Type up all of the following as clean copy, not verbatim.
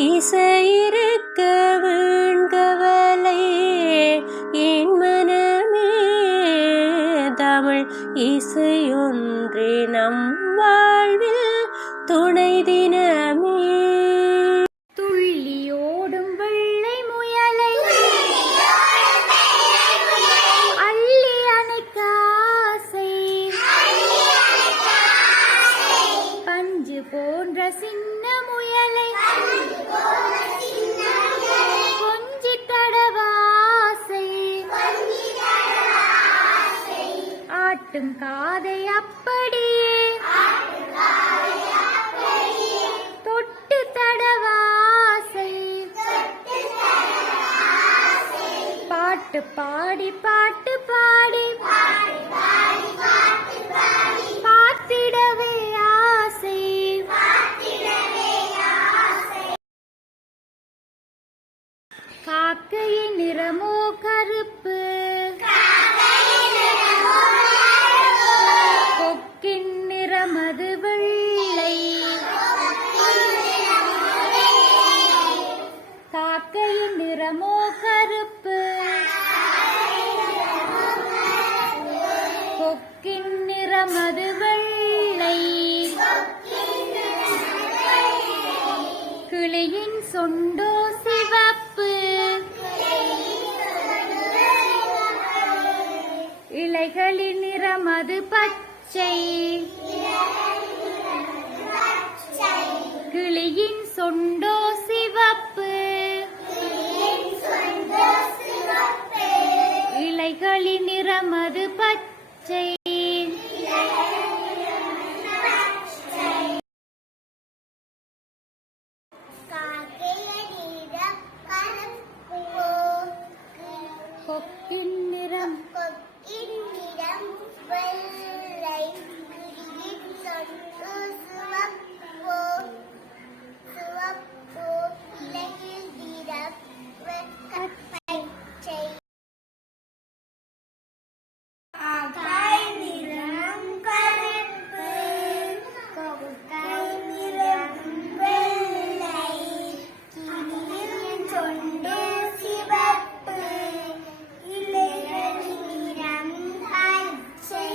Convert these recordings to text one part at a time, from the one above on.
இசையிருக்க வீண்கவலை என் மனமே தமிழ் இசையொன்றே நம் வாழ்வில் துணை தினமே. துள்ளியோடும் வெள்ளை முயலை அள்ளி அணைக்க ஆசை, பஞ்சு போன்ற சின்ன முயலை கொஞ்சி தடவ ஆசை, ஆட்டும் காதை அப்படியே தொட்டு தடவ ஆசை, பாட்டு பாடி பாட்டு பாடி பார்த்திடவே ஆசை. காக்கையின் நிறமோ கருப்பு, கொக்கின் நிறமது வெள்ளை, காக்கையின் நிறமோ கருப்பு, கொக்கின் நிறமது வெள்ளை, கிளியின் சொண்டோ சிவப்பு, இலைகளின் நிறமது பச்சை, கிளியின் சொண்டோ சிவப்பு, இலைகளின் நிறமது பச்சை. கொக்கின் நிறம் வெள்ளை, கிளியின் சொண்டு சிவப்பு, சிவப்பு இலையில் நிறம் பச்சை, காக்கை நிறம் கருப்பு, கொக்கை நிறம் வெள்ளை, கிளியின் சொண்டு சிவப்பு, இலைகளின் நிறம் பச்சை.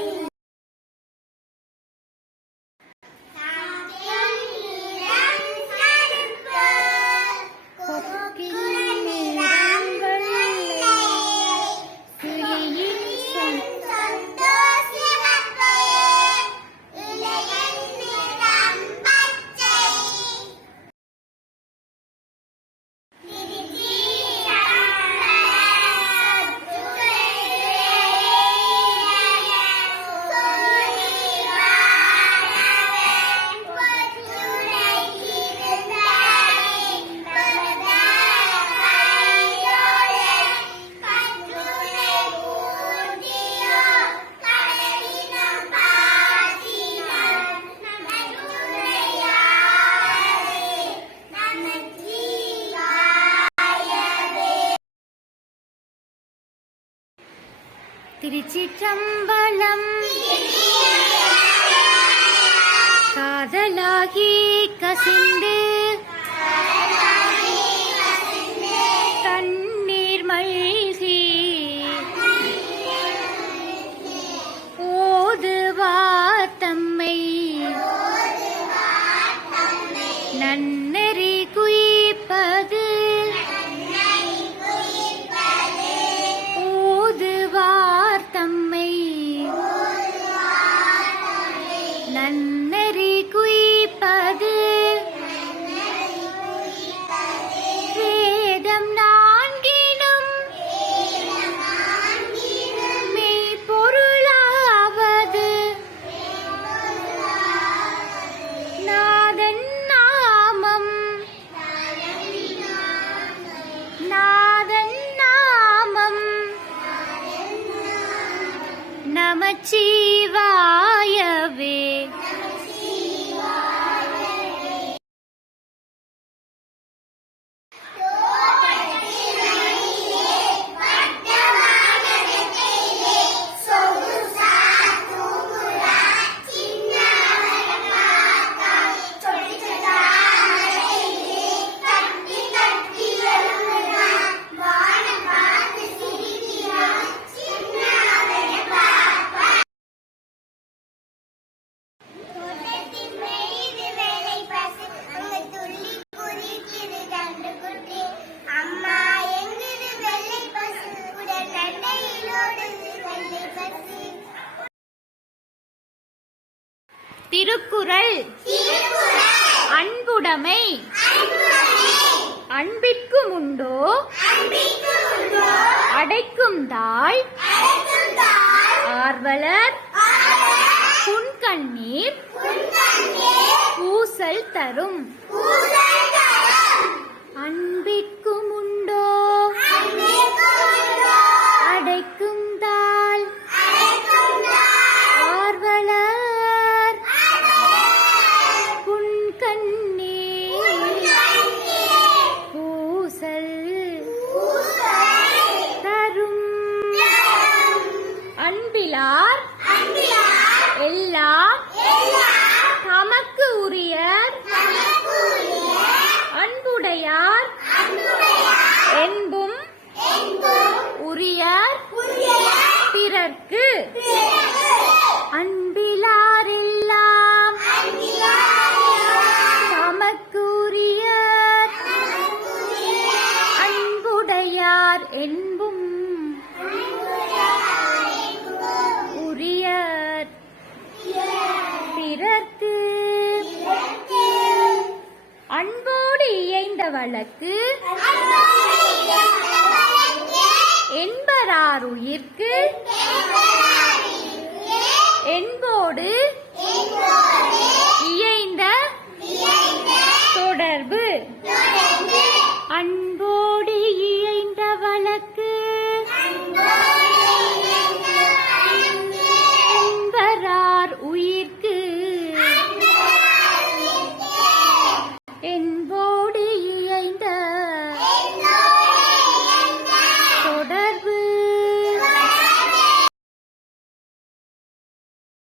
திருச்சிற்றம்பலம். காதலாகி கசிந்து கண்ணீர் மல்கி ஓதுவார் தம்மை நன்னெறி குயிப்பது, ஓதுவார் தம்மை நன்னெறி குயிப்பது, வேதம் நான்கினும் மெய்ப்பொருளாவது, நாதன் நாமம் நாதன் நாமம் நமச்சிவாயவே. திருக்குறள் அன்புடைமை அன்பிற்கும் உண்டோ அடைக்கும் தாய் ஆர்வலர் புன்கண்ணீர் பூசல் தரும் அன்பிற்கும் உண்டோ அடைக்கும் தாய் ஆர்வலர் புன்கண்ணீர் பூசல் தரும் அன்பிலார் எல்லாம் தமக்கு உரியர் அன்புடையார் என்பும் உரியர் பிறர்க்கு அன்பிலார் எல்லாம் தமக்கு உரியர் அன்புடையார் என்பும் உரியர் பிறர்க்கு அன்போடு இயைந்த வழக்கு என்பரார் உயிர்க்கு என்போடு இயைந்த